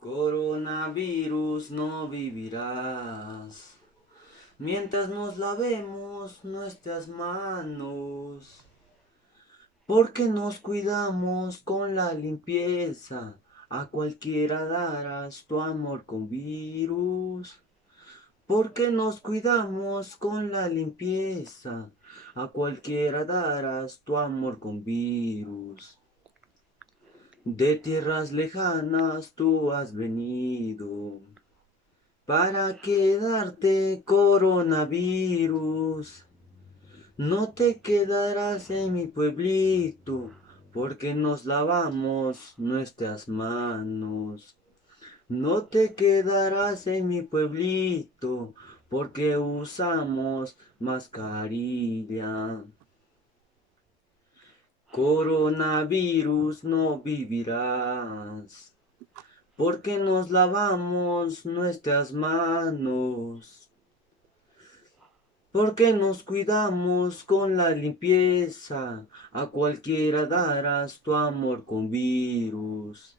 Coronavirus, no vivirás mientras nos lavemos nuestras manos, porque nos cuidamos con la limpieza. A cualquiera darás tu amor con virus, porque nos cuidamos con la limpieza. A cualquiera darás tu amor con virus. De tierras lejanas tú has venido para quedarte, coronavirus. No te quedarás en mi pueblito, porque nos lavamos nuestras manos. No te quedarás en mi pueblito, porque usamos mascarilla. Coronavirus, no vivirás, porque nos lavamos nuestras manos, porque nos cuidamos con la limpieza. A cualquiera darás tu amor con virus,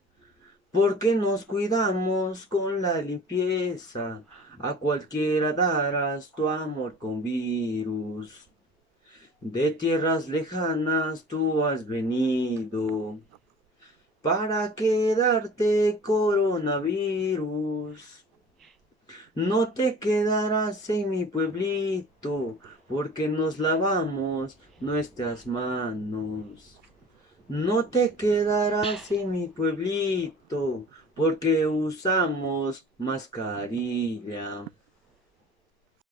porque nos cuidamos con la limpieza. A cualquiera darás tu amor con virus. De tierras lejanas tú has venido para quedarte, coronavirus. No te quedarás en mi pueblito, porque nos lavamos nuestras manos. No te quedarás en mi pueblito, porque usamos mascarilla.